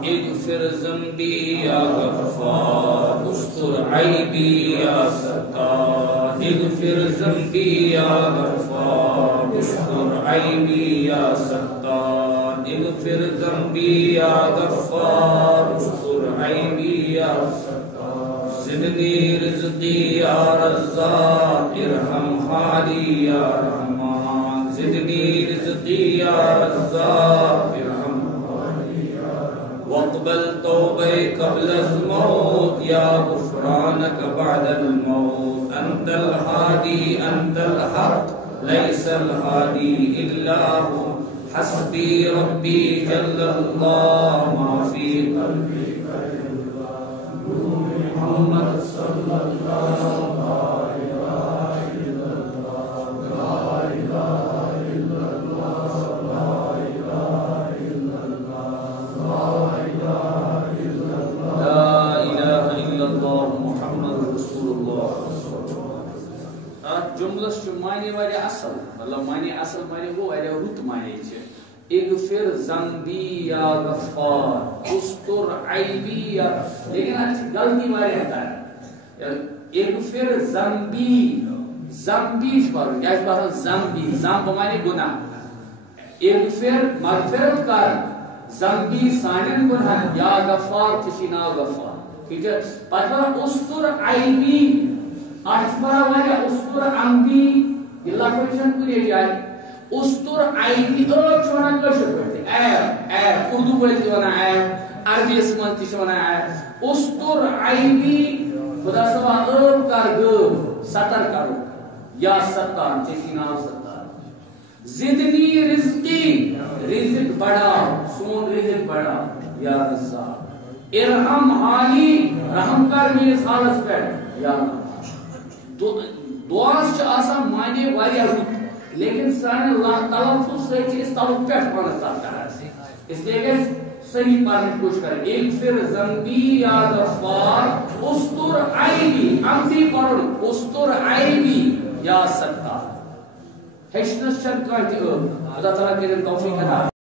اغفر ذنبی یا غفار استر عیبی یا ستار اغفر ذنبی یا غفار استر عیبی یا ستار اغفر ذنبی یا غفار استر عیبی یا ستار زدنی رزقی یا رزاق ارحم حالی یا رحمان زدنی رزقی یا رزاق واقبل توبي قبل الموت يا غفرانك بعد الموت أنت الهادي أنت الحق ليس الهادي إلا هو حسبي ربي جل الله ما في قلبي غير الله نور محمد صلى الله عليه جملس معنی واریاہ اصل مطلب معنی اصل معنی گو واریاہ رت معنی چھ اغفر ذنبی یا غفار استر عیبی یا لیکن اچھی غلطی واریاہ ہے اغفر ذنبی ذنبی پڑھو کیا پڑھو ذنبی ذنب معنی گناہ اغفر مغفرت کر ذنبی سانن گناہ یا غفار تشینا غفار ٹھیک ہے پتہ استر عیبی اجبر والا استر عمدی اللہ فرشن کنے جائے استر عیبی چھونا کشر کرتے ایب اردو بولتے ہونا ایب عربی اسمان تیش ہونا ایب استر عیبی خدا سوا ایب کر گو ستر کرو یا ستار چیسی نام ستار زدنی رزقی رزق بڑا سون رزق بڑا یا رزاق ارحم حالی رحم کر میرے حالت پر یا رحم دعاس چھ آسان معنی واریاہ رت لیکن سان تلفظ سے اس تعلق پیٹ پانا چاہتا ہے اس لیے کہ صحیح پڑھنے کی کوشش کریں اغفر ذنبی یا غفار استر عیبی عمدی پڑھن استر عیبی یا ستار ہیچنس چند کانتی خدا تعالیٰ کریں توفیق ہے